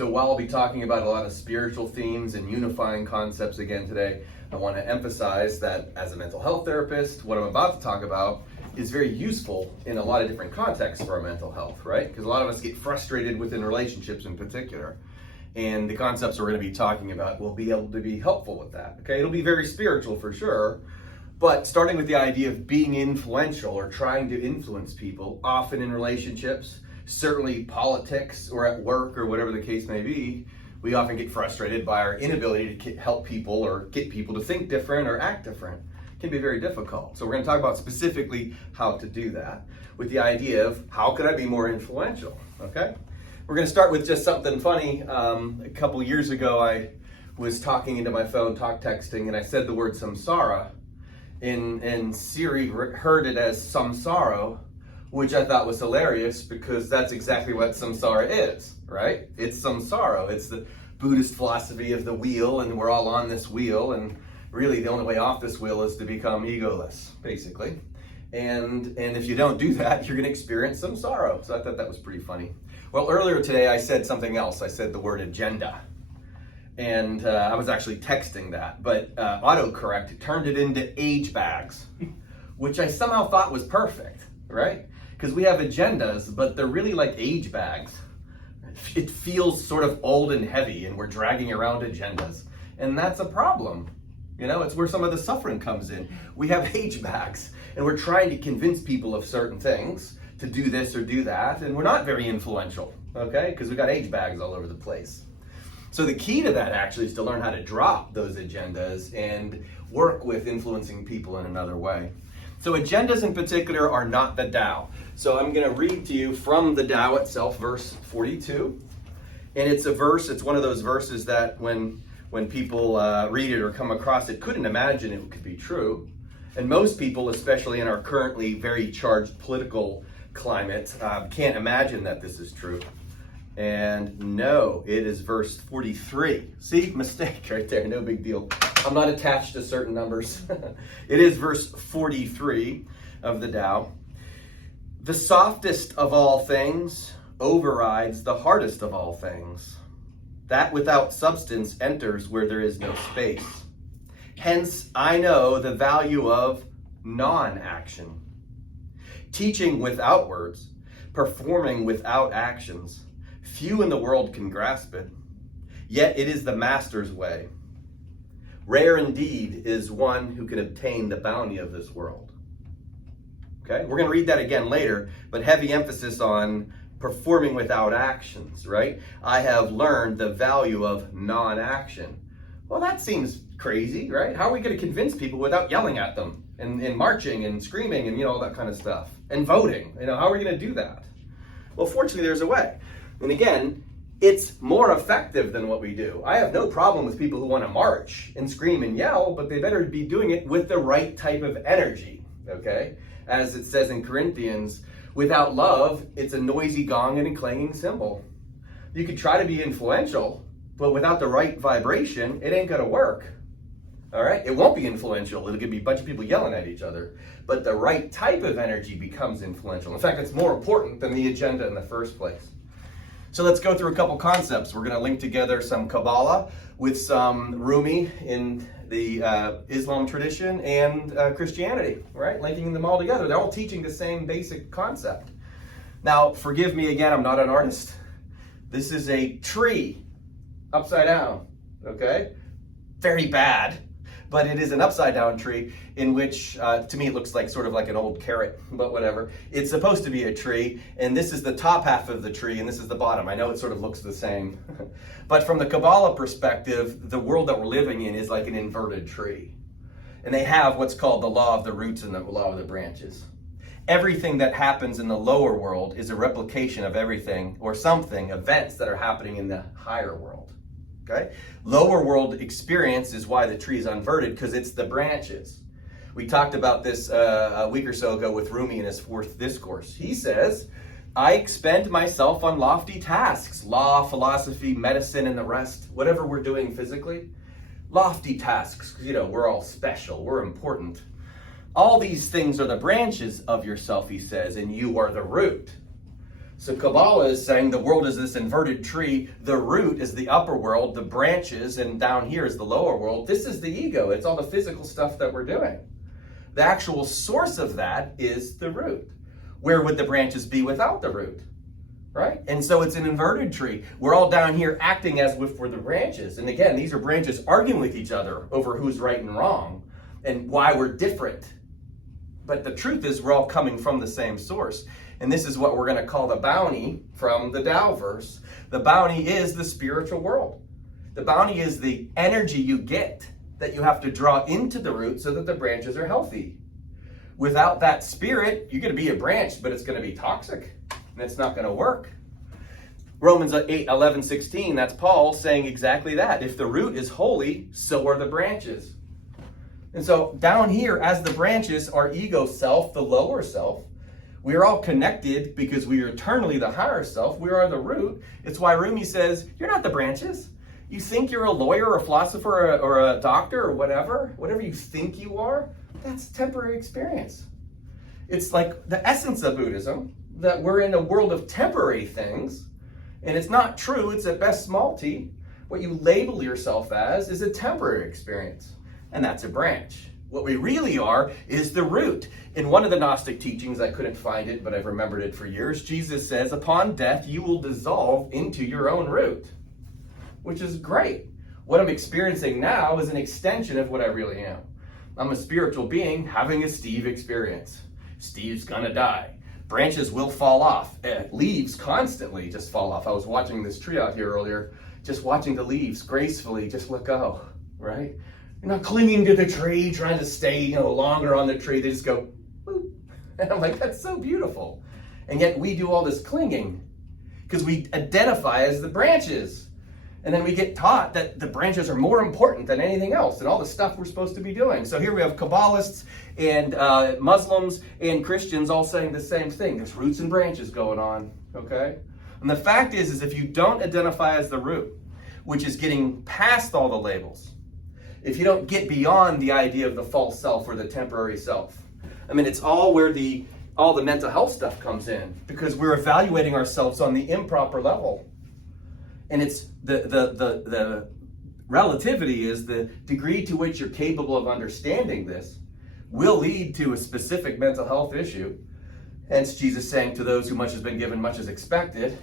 So while I'll be talking about a lot of spiritual themes and unifying concepts again today, I want to emphasize that as a mental health therapist, what I'm about to talk about is very useful in a lot of different contexts for our mental health, right? Because a lot of us get frustrated within relationships in particular. And the concepts we're going to be talking about will be able to be helpful with that, okay? It'll be very spiritual for sure, but starting with the idea of being influential or trying to influence people, often in relationships, certainly politics or at work or whatever the case may be, we often get frustrated by our inability to help people or get people to think different or act different. It can be very difficult. So we're going to talk about specifically how to do that with the idea of how could I be more influential, okay? We're going to start with just something funny. A couple years ago, I was talking into my phone, texting, and I said the word samsara, and Siri heard it as samsaro, which I thought was hilarious because that's exactly what samsara is, right? It's samsara. It's the Buddhist philosophy of the wheel, and we're all on this wheel, and really the only way off this wheel is to become egoless, basically. And if you don't do that, you're going to experience samsara. So I thought that was pretty funny. Well, earlier today I said something else. I said the word agenda. And I was actually texting that, but autocorrect turned it into age bags, which I somehow thought was perfect, right? Because we have agendas, but they're really like age bags. It feels sort of old and heavy, and we're dragging around agendas. And that's a problem. You know, it's where some of the suffering comes in. We have age bags, and we're trying to convince people of certain things to do this or do that, and we're not very influential, okay? Because we've got age bags all over the place. So the key to that actually is to learn how to drop those agendas and work with influencing people in another way. So agendas in particular are not the Tao. So I'm going to read to you from the Tao itself, verse 42. And it's a verse, it's one of those verses that when people read it or come across it, couldn't imagine it could be true. And most people, especially in our currently very charged political climate, can't imagine that this is true. And no, it is verse 43. See, mistake right there, no big deal. I'm not attached to certain numbers. It is verse 43 of the Tao. The softest of all things overrides the hardest of all things. That without substance enters where there is no space. Hence, I know the value of non-action. Teaching without words, performing without actions. Few in the world can grasp it, yet it is the master's way. Rare indeed is one who can obtain the bounty of this world. Okay, we're going to read that again later, but heavy emphasis on performing without actions, right? I have learned the value of non-action. Well, that seems crazy, right? How are we going to convince people without yelling at them and marching and screaming and, all that kind of stuff and voting? How are we going to do that? Well, fortunately, there's a way. And again, it's more effective than what we do. I have no problem with people who want to march and scream and yell, but they better be doing it with the right type of energy, okay? As it says in Corinthians, without love, it's a noisy gong and a clanging cymbal. You could try to be influential, but without the right vibration, it ain't gonna work. All right, it won't be influential. It'll be a bunch of people yelling at each other. But the right type of energy becomes influential. In fact, it's more important than the agenda in the first place. So let's go through a couple concepts. We're going to link together some Kabbalah with some Rumi in the Islam tradition and Christianity, right? Linking them all together. They're all teaching the same basic concept. Now, forgive me again, I'm not an artist. This is a tree upside down, okay? Very bad, but it is an upside down tree in which, to me, it looks like sort of like an old carrot, but whatever. It's supposed to be a tree, and this is the top half of the tree, and this is the bottom. I know it sort of looks the same. But from the Kabbalah perspective, the world that we're living in is like an inverted tree. And they have what's called the law of the roots and the law of the branches. Everything that happens in the lower world is a replication of everything or something, events that are happening in the higher world. Okay? Lower world experience is why the tree is inverted, because it's the branches. We talked about this a week or so ago with Rumi in his fourth discourse. He says, I expend myself on lofty tasks, law, philosophy, medicine, and the rest, whatever we're doing physically. Lofty tasks, we're all special, we're important. All these things are the branches of yourself, he says, and you are the root. So Kabbalah is saying the world is this inverted tree. The root is the upper world, the branches, and down here is the lower world. This is the ego. It's all the physical stuff that we're doing. The actual source of that is the root. Where would the branches be without the root? Right? And so it's an inverted tree. We're all down here acting as if we're the branches. And again, these are branches arguing with each other over who's right and wrong and why we're different. But the truth is we're all coming from the same source. And this is what we're going to call the bounty from the Tao verse. The bounty is the spiritual world. The bounty is the energy you get that you have to draw into the root so that the branches are healthy. Without that spirit, you're going to be a branch, but it's going to be toxic. And it's not going to work. Romans 8:11-16, that's Paul saying exactly that. If the root is holy, so are the branches. And so down here, as the branches, our ego self, the lower self, we are all connected because we are eternally the higher self. We are the root. It's why Rumi says, you're not the branches. You think you're a lawyer or a philosopher or a doctor or whatever you think you are, that's temporary experience. It's like the essence of Buddhism, that we're in a world of temporary things, and it's not true, it's at best small t. What you label yourself as is a temporary experience, and that's a branch. What we really are is the root. In one of the Gnostic teachings, I couldn't find it, but I've remembered it for years, Jesus says, upon death, you will dissolve into your own root, which is great. What I'm experiencing now is an extension of what I really am. I'm a spiritual being having a Steve experience. Steve's gonna die. Branches will fall off. Leaves constantly just fall off. I was watching this tree out here earlier, just watching the leaves gracefully just let go, right? You're not clinging to the tree, trying to stay, longer on the tree. They just go, boop. And I'm like, that's so beautiful. And yet we do all this clinging because we identify as the branches. And then we get taught that the branches are more important than anything else and all the stuff we're supposed to be doing. So here we have Kabbalists and Muslims and Christians all saying the same thing. There's roots and branches going on, okay? And the fact is if you don't identify as the root, which is getting past all the labels, if you don't get beyond the idea of the false self or the temporary self, it's all where all the mental health stuff comes in, because we're evaluating ourselves on the improper level. And it's the relativity is the degree to which you're capable of understanding this will lead to a specific mental health issue. Hence Jesus saying, to those who much has been given, much is expected.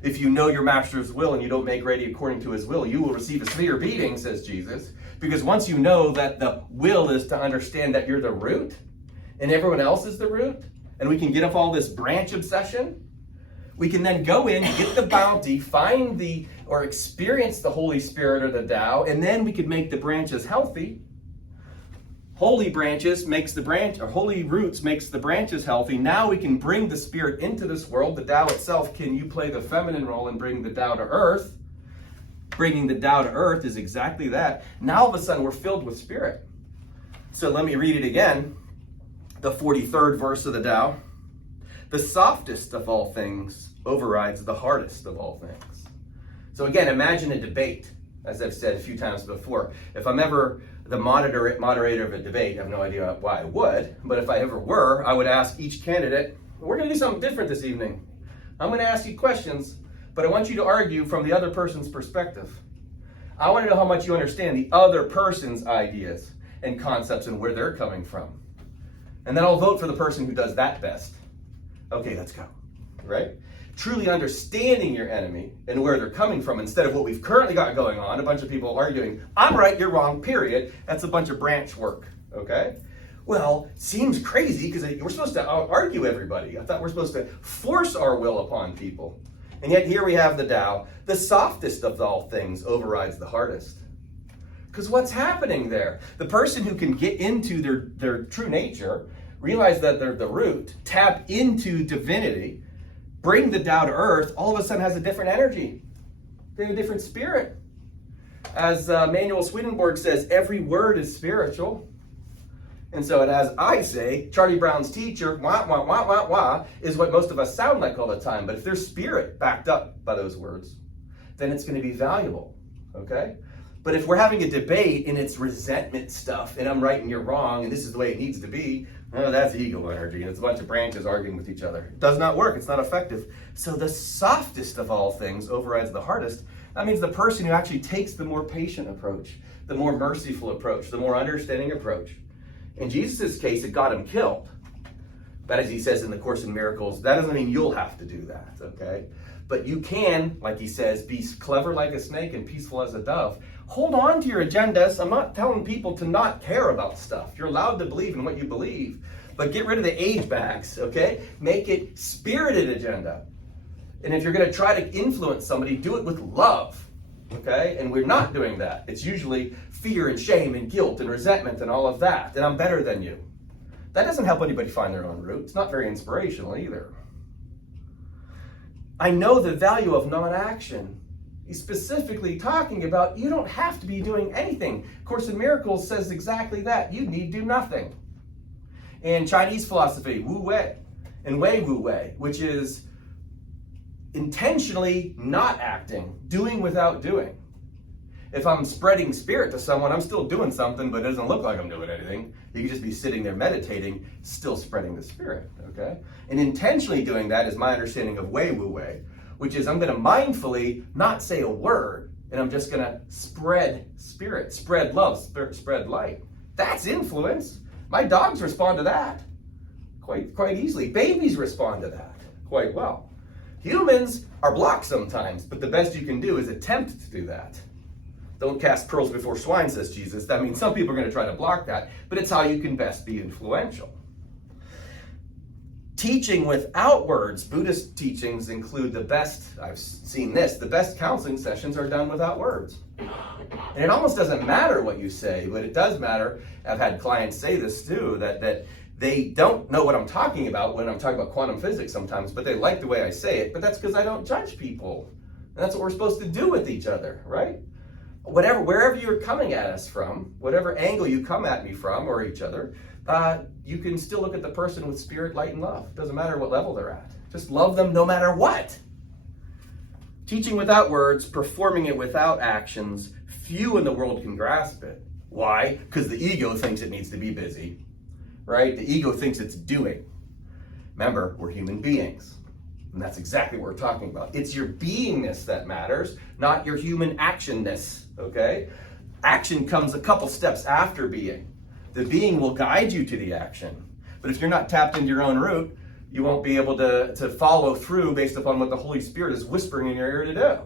If you know your master's will and you don't make ready according to his will, you will receive a severe beating, says Jesus. Because once you know that the will is to understand that you're the root and everyone else is the root, and we can get off all this branch obsession, we can then go in, get the bounty, find or experience the Holy Spirit or the Tao, and then we could make the branches healthy. Holy branches makes the branch, or holy roots makes the branches healthy. Now we can bring the Spirit into this world. The Tao itself, can you play the feminine role and bring the Tao to earth? Bringing the Tao to earth is exactly that. Now all of a sudden we're filled with Spirit. So let me read it again. The 43rd verse of the Tao. The softest of all things overrides the hardest of all things. So again, imagine a debate, as I've said a few times before. If I'm ever the moderator of a debate, I have no idea why I would, but if I ever were, I would ask each candidate, we're going to do something different this evening. I'm going to ask you questions, but I want you to argue from the other person's perspective. I want to know how much you understand the other person's ideas and concepts and where they're coming from. And then I'll vote for the person who does that best. Okay, let's go, right? Truly understanding your enemy and where they're coming from instead of what we've currently got going on, a bunch of people arguing, I'm right, you're wrong, period. That's a bunch of branch work, okay? Well, seems crazy because we're supposed to argue everybody. I thought we're supposed to force our will upon people. And yet here we have the Tao. The softest of all things overrides the hardest. Because what's happening there? The person who can get into their true nature, realize that they're the root, tap into divinity, bring the Tao to earth, all of a sudden has a different energy. They have a different spirit. As Manuel Swedenborg says, every word is spiritual. And so, as I say, Charlie Brown's teacher, wah, wah, wah, wah, wah, is what most of us sound like all the time. But if there's spirit backed up by those words, then it's going to be valuable, okay? But if we're having a debate and it's resentment stuff and I'm right and you're wrong and this is the way it needs to be, oh, that's ego energy and it's a bunch of branches arguing with each other. It does not work. It's not effective. So the softest of all things overrides the hardest. That means the person who actually takes the more patient approach, the more merciful approach, the more understanding approach. In Jesus' case, it got him killed. But as he says in the Course in Miracles, that doesn't mean you'll have to do that, okay? But you can, like he says, be clever like a snake and peaceful as a dove. Hold on to your agendas. I'm not telling people to not care about stuff. You're allowed to believe in what you believe. But get rid of the age bags, okay? Make it spirited agenda. And if you're going to try to influence somebody, do it with love, okay? And we're not doing that. It's usually fear and shame and guilt and resentment and all of that. And I'm better than you. That doesn't help anybody find their own route. It's not very inspirational either. I know the value of non-action. He's specifically talking about you don't have to be doing anything. Course in Miracles says exactly that. You need do nothing. In Chinese philosophy, Wu Wei, and Wei Wu Wei, which is intentionally not acting, doing without doing. If I'm spreading spirit to someone, I'm still doing something, but it doesn't look like I'm doing anything. You can just be sitting there meditating, still spreading the spirit, okay? And intentionally doing that is my understanding of Wei Wu Wei, which is I'm going to mindfully not say a word, and I'm just going to spread spirit, spread love, spread light. That's influence. My dogs respond to that quite easily. Babies respond to that quite well. Humans are blocked sometimes, but the best you can do is attempt to do that. Don't cast pearls before swine, says Jesus. That means some people are going to try to block that, but it's how you can best be influential. Teaching without words, Buddhist teachings include the best, I've seen this, the best counseling sessions are done without words. And it almost doesn't matter what you say, but it does matter. I've had clients say this too, that they don't know what I'm talking about when I'm talking about quantum physics sometimes, but they like the way I say it, but that's because I don't judge people. And that's what we're supposed to do with each other, right? Wherever you're coming at us from, whatever angle you come at me from or each other, you can still look at the person with spirit, light, and love. Doesn't matter what level they're at. Just love them no matter what. Teaching without words, performing it without actions, few in the world can grasp it. Why? Because the ego thinks it needs to be busy, right? The ego thinks it's doing. Remember, we're human beings. And that's exactly what we're talking about. It's your beingness that matters, not your human actionness, okay? Action comes a couple steps after being. The being will guide you to the action. But if you're not tapped into your own root, you won't be able to follow through based upon what the Holy Spirit is whispering in your ear to do.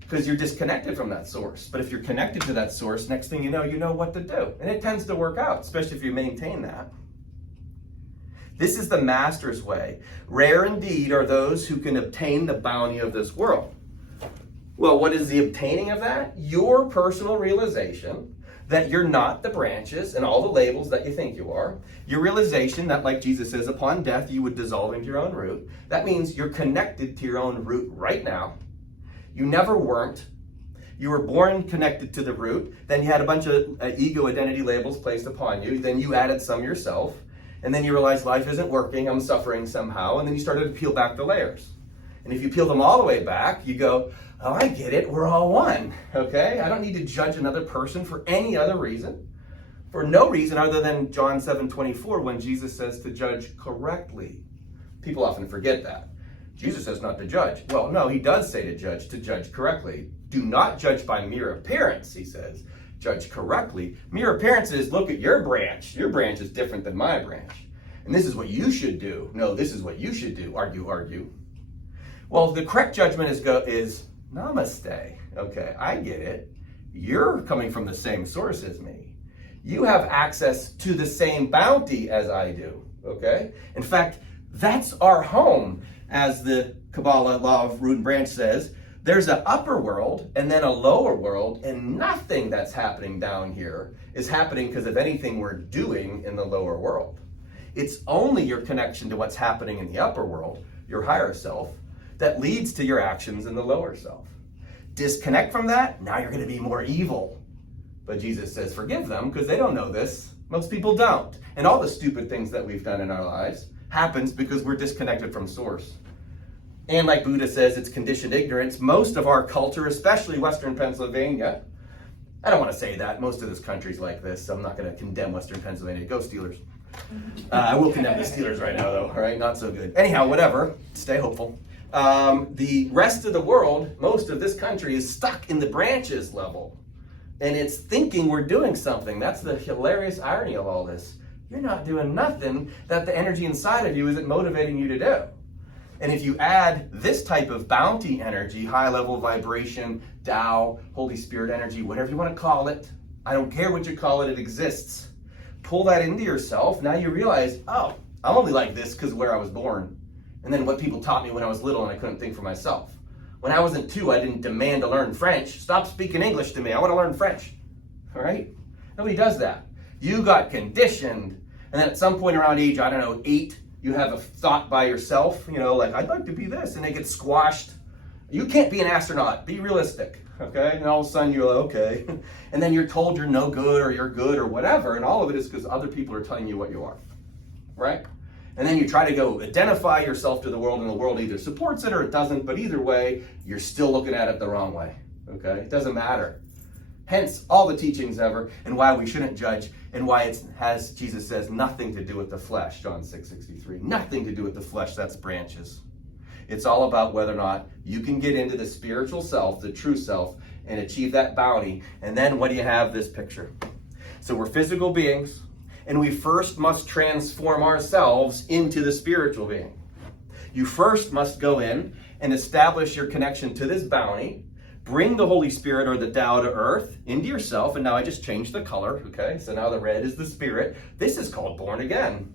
Because you're disconnected from that source. But if you're connected to that source, next thing you know what to do. And it tends to work out, especially if you maintain that. This is the master's way. Rare indeed are those who can obtain the bounty of this world. Well, what is the obtaining of that? Your personal realization that you're not the branches and all the labels that you think you are. Your realization that, like Jesus says, upon death you would dissolve into your own root. That means you're connected to your own root right now. You never weren't. You were born connected to the root. Then you had a bunch of ego identity labels placed upon you. Then you added some yourself. And then you realize life isn't working, I'm suffering somehow, and then you started to peel back the layers. And if you peel them all the way back, you go, oh, I get it, we're all one, okay? I don't need to judge another person for any other reason, for no reason other than John 7:24, when Jesus says to judge correctly. People often forget that. Jesus says not to judge. Well, no, he does say to judge correctly. Do not judge by mere appearance, he says. Judge correctly. Mere appearance is look at your branch. Your branch is different than my branch. And this is what you should do. No, this is what you should do. Argue. Well, the correct judgment is namaste. Okay, I get it. You're coming from the same source as me. You have access to the same bounty as I do. Okay? In fact, that's our home. As the Kabbalah law of root and branch says, there's an upper world and then a lower world, and nothing that's happening down here is happening because of anything we're doing in the lower world. It's only your connection to what's happening in the upper world, your higher self, that leads to your actions in the lower self. Disconnect from that, now you're going to be more evil. But Jesus says, forgive them because they don't know this. Most people don't. And all the stupid things that we've done in our lives happens because we're disconnected from source. And like Buddha says, it's conditioned ignorance. Most of our culture, especially Western Pennsylvania, I don't want to say that. Most of this country's like this, so I'm not going to condemn Western Pennsylvania. Go Steelers. I will condemn the Steelers right now, though. All right, not so good. Anyhow, whatever. Stay hopeful. The rest of the world, most of this country, is stuck in the branches level. And it's thinking we're doing something. That's the hilarious irony of all this. You're not doing nothing that the energy inside of you isn't motivating you to do. And if you add this type of bounty energy, high level vibration, Tao, Holy Spirit energy, whatever you want to call it, I don't care what you call it, it exists. Pull that into yourself. Now you realize, oh, I'm only like this because of where I was born. And then what people taught me when I was little and I couldn't think for myself. When I wasn't 2, I didn't demand to learn French. Stop speaking English to me. I want to learn French. All right? Nobody does that. You got conditioned. And then at some point around age, 8, you have a thought by yourself, like, I'd like to be this. And it gets squashed. You can't be an astronaut. Be realistic. Okay? And all of a sudden you're like, okay. And then you're told you're no good or you're good or whatever. And all of it is because other people are telling you what you are. Right? And then you try to go identify yourself to the world, and the world either supports it or it doesn't, but either way, you're still looking at it the wrong way, okay? It doesn't matter. Hence, all the teachings ever, and why we shouldn't judge, and why it has, Jesus says, nothing to do with the flesh, John 6:63. Nothing to do with the flesh, that's branches. It's all about whether or not you can get into the spiritual self, the true self, and achieve that bounty. And then what do you have? This picture. So we're physical beings, and we first must transform ourselves into the spiritual being. You first must go in and establish your connection to this bounty, bring the Holy Spirit or the Tao to earth into yourself, and now I just changed the color, okay? So now the red is the spirit. This is called born again,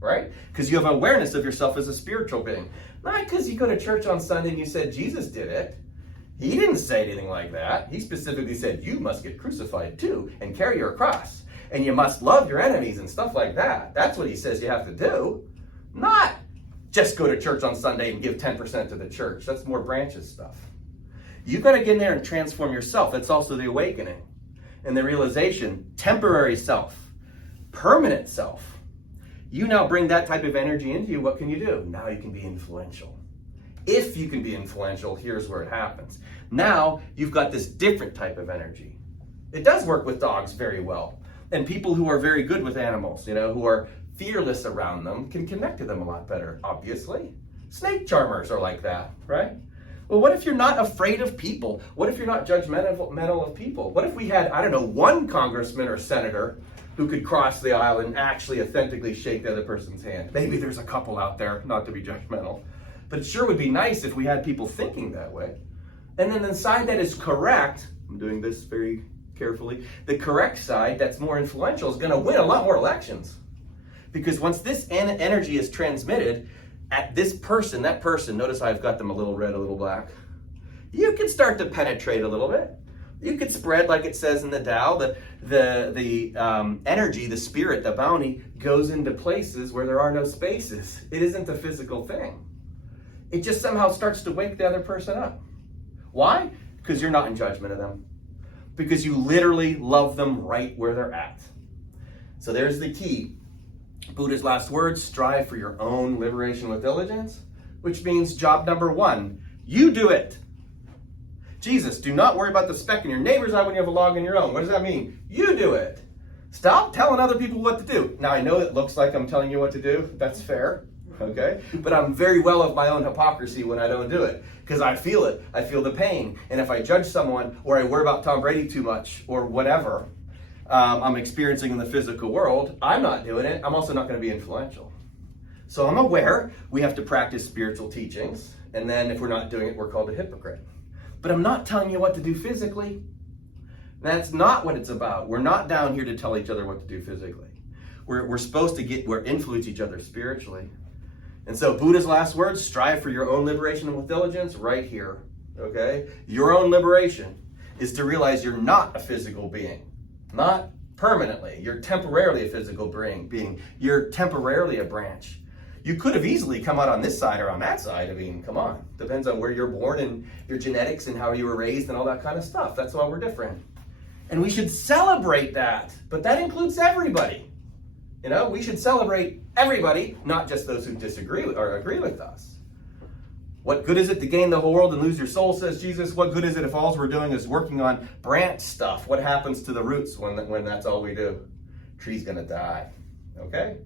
right? Because you have awareness of yourself as a spiritual being. Not because you go to church on Sunday and you said Jesus did it. He didn't say anything like that. He specifically said you must get crucified too and carry your cross. And you must love your enemies and stuff like that. That's what he says you have to do. Not just go to church on Sunday and give 10% to the church. That's more branches stuff. You've got to get in there and transform yourself. That's also the awakening. And the realization, temporary self, permanent self. You now bring that type of energy into you, what can you do? Now you can be influential. If you can be influential, here's where it happens. Now you've got this different type of energy. It does work with dogs very well. And people who are very good with animals, who are fearless around them, can connect to them a lot better, obviously. Snake charmers are like that, right? Well, what if you're not afraid of people? What if you're not judgmental of people? What if we had, one congressman or senator who could cross the aisle and actually authentically shake the other person's hand? Maybe there's a couple out there, not to be judgmental. But it sure would be nice if we had people thinking that way. And then the side that is correct, I'm doing this very carefully, the correct side that's more influential is going to win a lot more elections. Because once this energy is transmitted at this person, that person, notice I've got them a little red, a little black, you can start to penetrate a little bit. You could spread, like it says in the Tao, the energy, the spirit, the bounty goes into places where there are no spaces. It isn't a physical thing. It just somehow starts to wake the other person up. Why? Because you're not in judgment of them. Because you literally love them right where they're at. So there's the key. Buddha's last words, strive for your own liberation with diligence, which means job number 1, you do it. Jesus, do not worry about the speck in your neighbor's eye when you have a log in your own. What does that mean? You do it. Stop telling other people what to do. Now, I know it looks like I'm telling you what to do. That's fair. Okay? But I'm very well of my own hypocrisy when I don't do it. Because I feel it. I feel the pain. And if I judge someone, or I worry about Tom Brady too much, or whatever I'm experiencing in the physical world, I'm not doing it. I'm also not going to be influential. So I'm aware we have to practice spiritual teachings. And then if we're not doing it, we're called a hypocrite. But I'm not telling you what to do physically. That's not what it's about. We're not down here to tell each other what to do physically. We're supposed to influence each other spiritually. And so Buddha's last words, strive for your own liberation with diligence, right here, okay? Your own liberation is to realize you're not a physical being, not permanently. You're temporarily a physical being. You're temporarily a branch. You could have easily come out on this side or on that side. I mean, come on. Depends on where you're born and your genetics and how you were raised and all that kind of stuff. That's why we're different. And we should celebrate that, but that includes everybody. We should celebrate everybody, not just those who disagree with or agree with us. What good is it to gain the whole world and lose your soul, says Jesus? What good is it if all we're doing is working on branch stuff? What happens to the roots when that's all we do? Tree's gonna die, okay?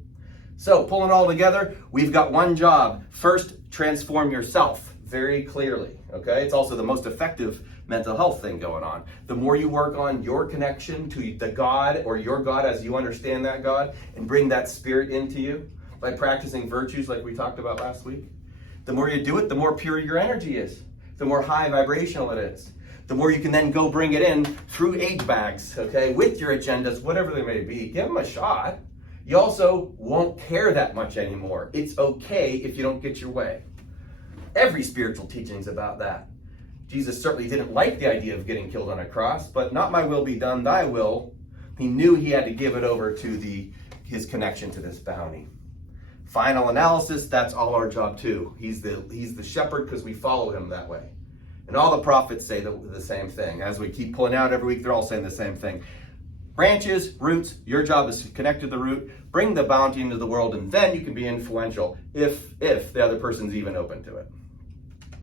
So pulling it all together, we've got one job. First, transform yourself very clearly, okay? It's also the most effective mental health thing going on. The more you work on your connection to the God or your God as you understand that God and bring that spirit into you by practicing virtues like we talked about last week, the more you do it, the more pure your energy is, the more high vibrational it is. The more you can then go bring it in through age bags, okay, with your agendas, whatever they may be. Give them a shot. You also won't care that much anymore. It's okay if you don't get your way. Every spiritual teaching is about that. Jesus certainly didn't like the idea of getting killed on a cross, but not my will be done, thy will. He knew he had to give it over to his connection to this bounty. Final analysis, that's all our job too. He's the shepherd because we follow him that way. And all the prophets say the same thing. As we keep pulling out every week, they're all saying the same thing. Branches, roots, your job is to connect to the root, bring the bounty into the world, and then you can be influential if the other person's even open to it.